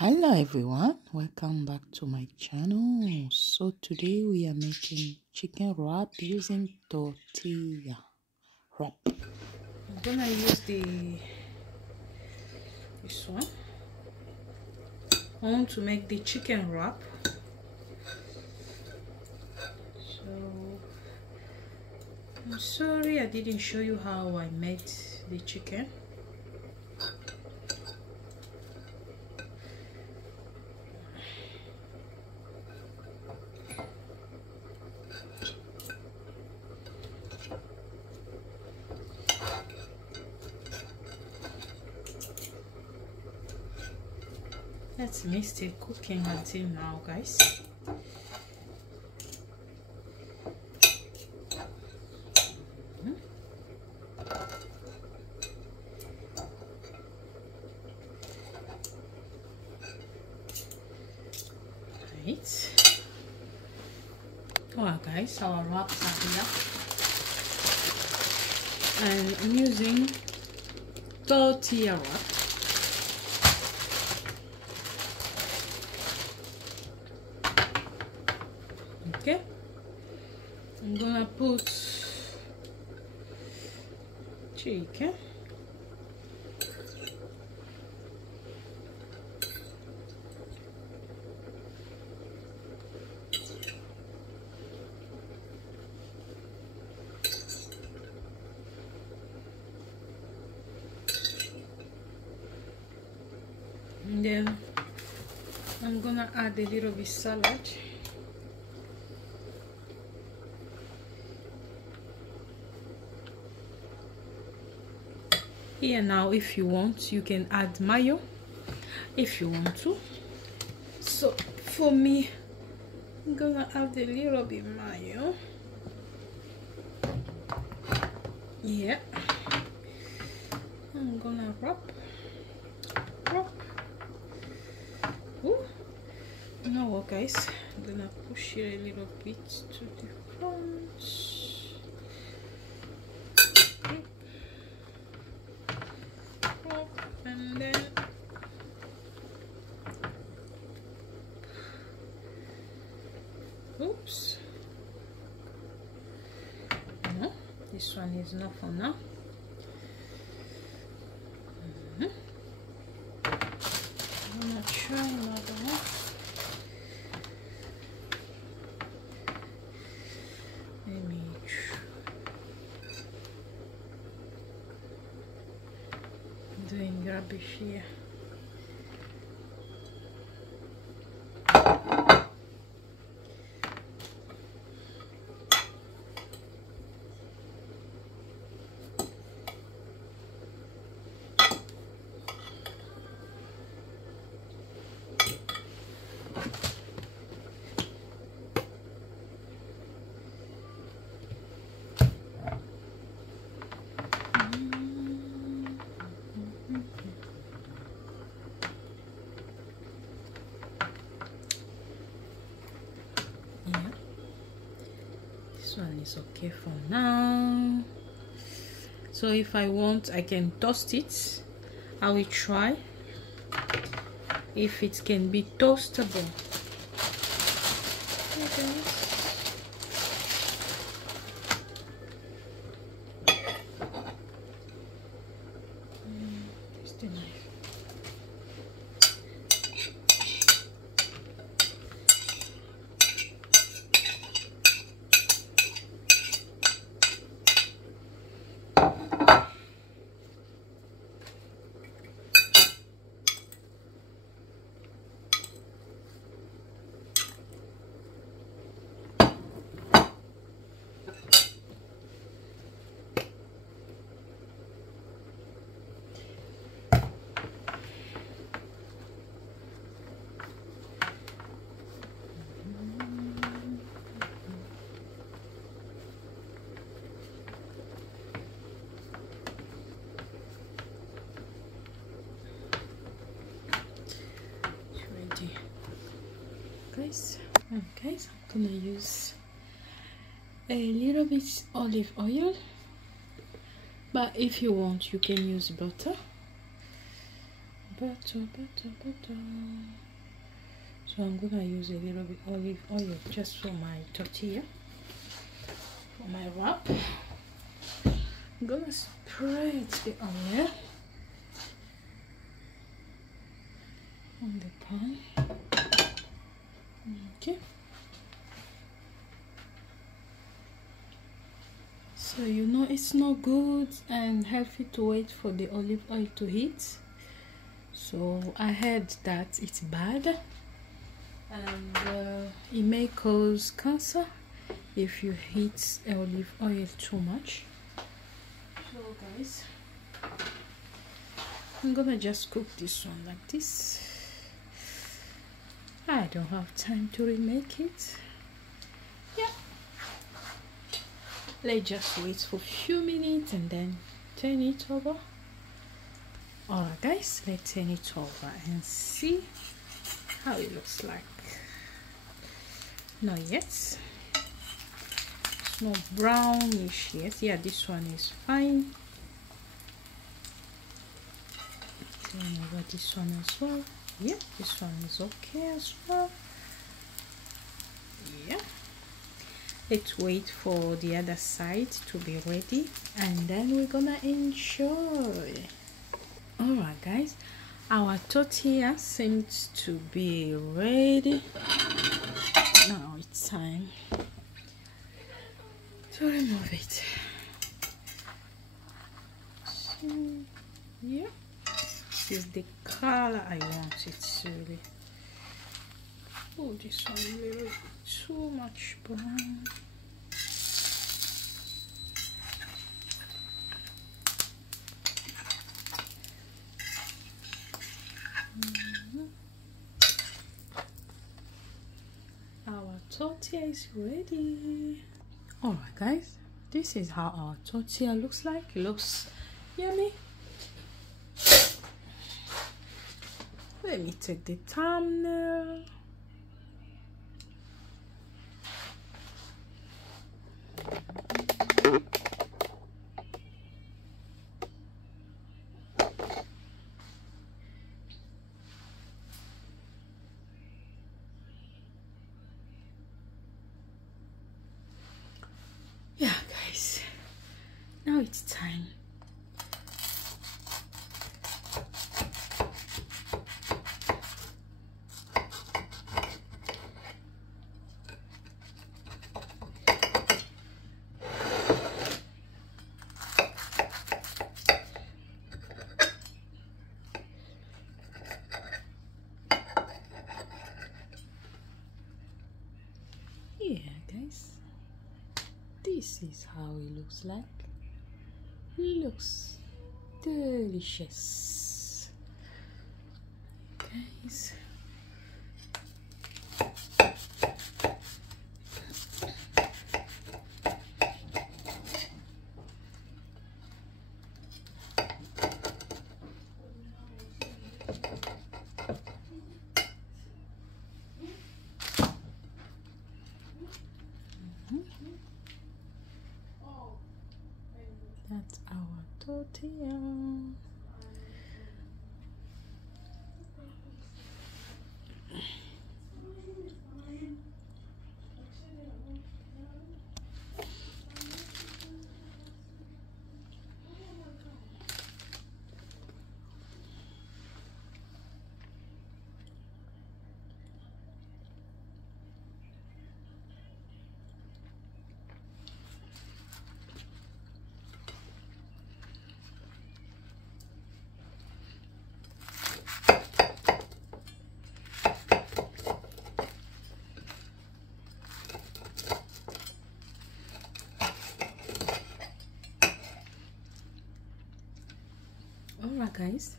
Hello everyone, welcome back to my channel. So today we are making chicken wrap using tortilla wrap. I'm gonna use this one. I want to make the chicken wrap. So I'm sorry I didn't show you how I made the chicken. That's me still cooking until now, guys. Right. Alright guys, our wraps are here. And I'm using tortilla wrap. Okay, I'm gonna put chicken, and then I'm gonna add a little bit salad. Here now, if you want, you can add mayo if you want to. So for me, I'm gonna add a little bit mayo. Yeah, I'm gonna wrap. Ooh. You know what, guys? I'm gonna push it a little bit to the front. And then oops, no, this one is not for now. I'm gonna try another one. Let me doing rubbish here. This one is okay for now. So if I want, I can toast it. I will try if it can be toastable. Okay. Just the knife. Okay, so I'm gonna use a little bit olive oil, but if you want you can use butter, butter. So I'm gonna use a little bit olive oil just for my tortilla, for my wrap. I'm gonna spread the oil on the pan. Okay. So you know it's not good and healthy to wait for the olive oil to heat. So I heard that it's bad and it may cause cancer if you heat olive oil too much. So guys, I'm gonna just cook this one like this. I don't have time to remake it. Yeah, let's just wait for a few minutes and then turn it over. Alright guys, let's turn it over and see how it looks like. Not yet. It's not brownish yet. Yeah, this one is fine. Turn over this one as well. Yeah, this one is okay as well. Yeah. Let's wait for the other side to be ready and then we're gonna enjoy. Alright guys, our tortilla seems to be ready. Now it's time to remove it. So, yeah, this is the color I want it really. Oh, this one a little too much brown. Our tortilla is ready. Alright guys, this is how our tortilla looks like. It looks yummy. Let me take the thumbnail. Yeah guys, now it's time. Yeah guys, this is how it looks like. It looks delicious guys. That's our tortilla. Alright guys,